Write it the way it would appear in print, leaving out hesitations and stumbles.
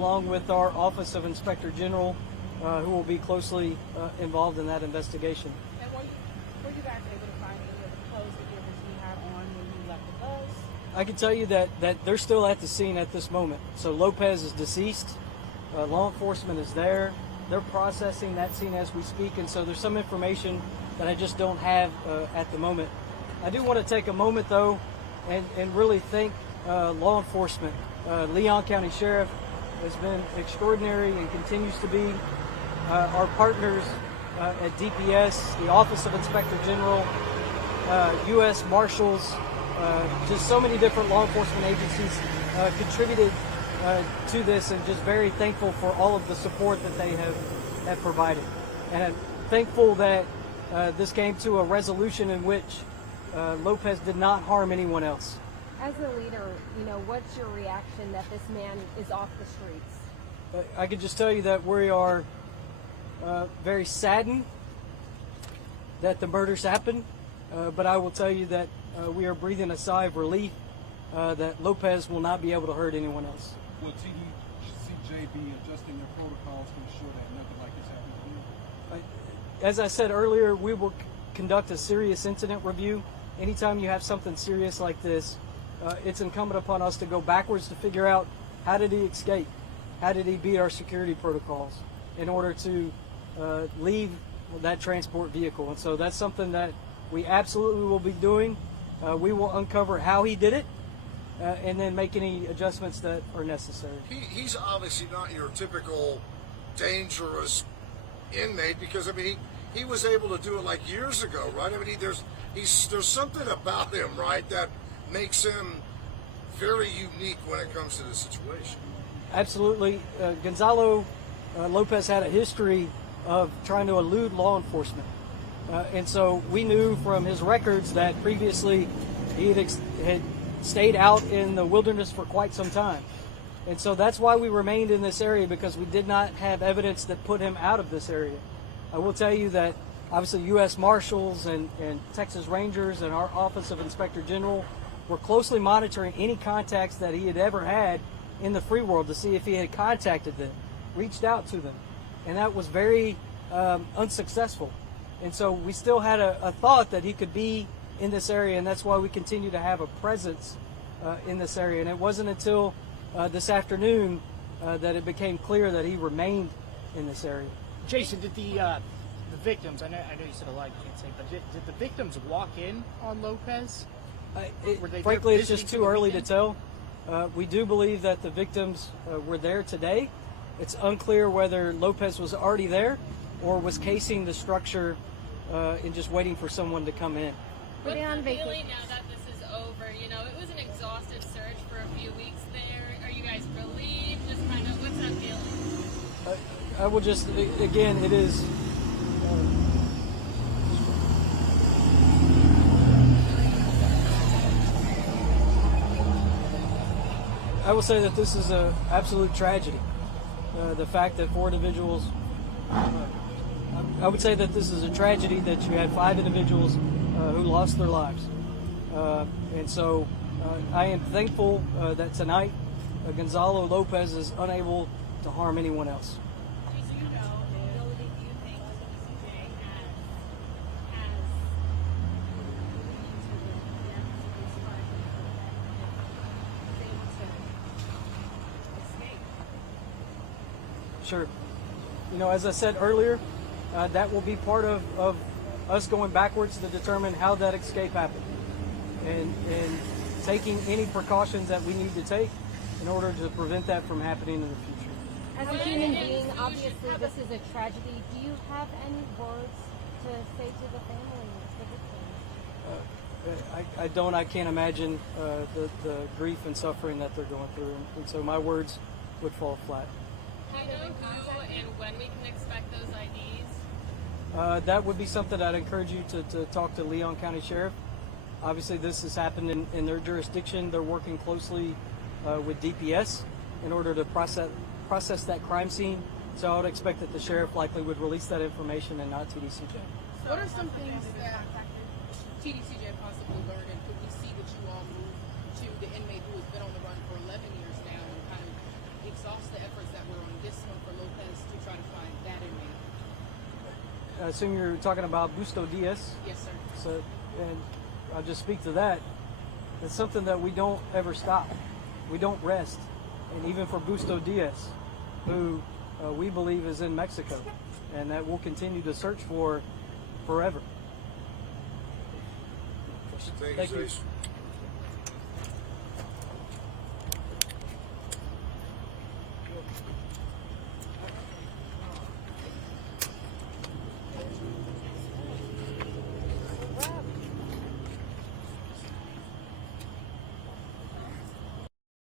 along with our Office of Inspector General, who will be closely involved in that investigation. And were you guys able to find any of the clothes that he had on when he left the bus? I can tell you that they're still at the scene at this moment. So Lopez is deceased. Law enforcement is there. They're processing that scene as we speak, and so there's some information that I just don't have at the moment. I do want to take a moment, though, and really thank law enforcement. Leon County Sheriff has been extraordinary and continues to be. Our partners at DPS, the Office of Inspector General, U.S. Marshals, just so many different law enforcement agencies contributed to this, and just very thankful for all of the support that they have provided. And I'm thankful that this came to a resolution in which Lopez did not harm anyone else. As a leader, what's your reaction that this man is off the streets? I can just tell you that we are very saddened that the murders happened, but I will tell you that we are breathing a sigh of relief that Lopez will not be able to hurt anyone else. Will TDCJ be adjusting their protocols to ensure that nothing like this happens again? As I said earlier, we will conduct a serious incident review. Anytime you have something serious like this, it's incumbent upon us to go backwards to figure out, how did he escape? How did he beat our security protocols in order to leave that transport vehicle? And so that's something that we absolutely will be doing. We will uncover how he did it and then make any adjustments that are necessary. He's obviously not your typical dangerous inmate, because I mean he was able to do it like years ago, right? I mean there's something about him, right, that makes him very unique when it comes to this situation. Absolutely. Gonzalo Lopez had a history of trying to elude law enforcement. And so we knew from his records that previously he had stayed out in the wilderness for quite some time. And so that's why we remained in this area, because we did not have evidence that put him out of this area. I will tell you that obviously U.S. Marshals and Texas Rangers and our Office of Inspector General were closely monitoring any contacts that he had ever had in the free world to see if he had contacted them, reached out to them. And that was very unsuccessful. And so we still had a thought that he could be in this area, and that's why we continue to have a presence in this area. And it wasn't until this afternoon that it became clear that he remained in this area. Jason, did the victims, I know you said a lot, you can't say, but did the victims walk in on Lopez? Frankly, it's just too early to tell. We do believe that the victims were there today. It's unclear whether Lopez was already there or was casing the structure and just waiting for someone to come in. What's the feeling now that this is over? It was an exhaustive search for a few weeks there. Are you guys relieved? Just kind of, what's that feeling? I will just, again, it is... I will say that this is an absolute tragedy. The fact that 4 individuals... I would say that this is a tragedy that you had 5 individuals who lost their lives. And so I am thankful that tonight Gonzalo Lopez is unable to harm anyone else. Sure. As I said earlier, that will be part of us going backwards to determine how that escape happened and taking any precautions that we need to take in order to prevent that from happening in the future. As a human being, obviously this is a tragedy. Do you have any words to say to the family of the victims? I don't. I can't imagine the grief and suffering that they're going through, and so my words would fall flat. Do you know who and when we can expect those IDs? That would be something I'd encourage you to talk to Leon County Sheriff. Obviously, this has happened in their jurisdiction. They're working closely with DPS in order to process that crime scene. So I would expect that the sheriff likely would release that information and not TDCJ. What are some things that TDCJ possibly learned, and could we see that you all move to the inmate who has been on the run for 11 years now and kind of exhaust the efforts that were on this one for Lopez to try to find that inmate? I assume you're talking about Busto Diaz. Yes, sir. So, and I'll just speak to that. It's something that we don't ever stop. We don't rest. And even for Busto Diaz, who we believe is in Mexico, and that we'll continue to search for forever. Thank Thank you. you. Zeus.